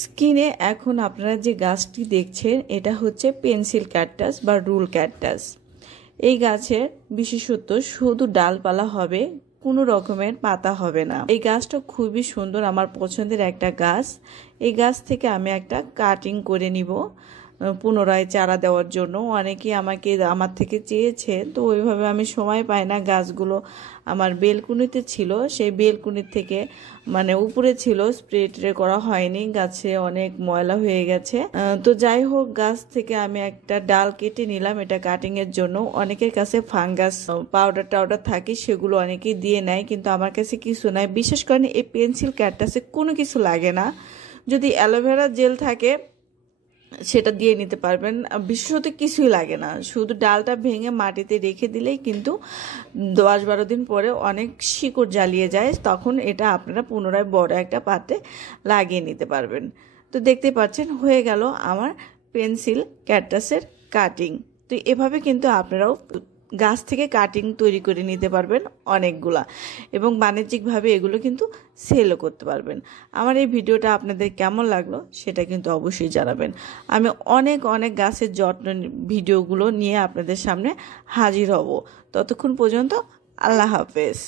স্ক্রিনে এখন আপনারা যে গাছটি দেখছেন এটা হচ্ছে পেন্সিল ক্যাকটাস বা রুল ক্যাকটাস। এই গাছের বিশেষত্ব শুধু ডালপালা হবে, কোনো রকমের পাতা হবে না। এই গাছটা খুবই সুন্দর, আমার পছন্দের একটা গাছ। এই গাছ থেকে আমি একটা কাটিং করে নিব পুনরায় চারা দেওয়ার জন্য। অনেকেই আমার থেকে চেয়েছে, তো ওইভাবে আমি সময় পাই না। গাছগুলো আমার বেলকুনিতে ছিল, সেই বেলকুনির থেকে উপরে ছিল, স্প্রে ট্রে করা হয়নি, গাছে অনেক ময়লা হয়ে গেছে। তো যাই হোক, গাছ থেকে আমি একটা ডাল কেটে নিলাম এটা কাটিংয়ের জন্য। অনেকের কাছে ফাঙ্গাস পাউডার টাউডার থাকে, সেগুলো অনেকেই দিয়ে নেয়, কিন্তু আমার কাছে কিছু নাই। বিশেষ করে এই পেন্সিল ক্যাকটাসে কোনো কিছু লাগে না। যদি অ্যালোভেরা জেল থাকে সেটা দিয়ে নিতে পারবেন, বিশেষত কিছুই লাগে না। শুধু ডালটা ভেঙে মাটিতে রেখে দিলেই কিন্তু 10-12 দিন পরে অনেক শিকড় জ্বালিয়ে যায়, তখন এটা আপনারা পুনরায় বড় একটা পাত্রে লাগিয়ে নিতে পারবেন। তো দেখতে পাচ্ছেন হয়ে গেল আমার পেন্সিল ক্যাকটাসের কাটিং। তো এভাবে কিন্তু আপনারাও গাছ থেকে কাটিং তৈরি করে নিতে পারবেন অনেকগুলা, এবং বাণিজ্যিকভাবে এগুলো কিন্তু সেলও করতে পারবেন। আমার এই ভিডিওটা আপনাদের কেমন লাগলো সেটা কিন্তু অবশ্যই জানাবেন। আমি অনেক অনেক গাছের যত্ন ভিডিওগুলো নিয়ে আপনাদের সামনে হাজির হব। ততক্ষণ পর্যন্ত আল্লাহ হাফেজ।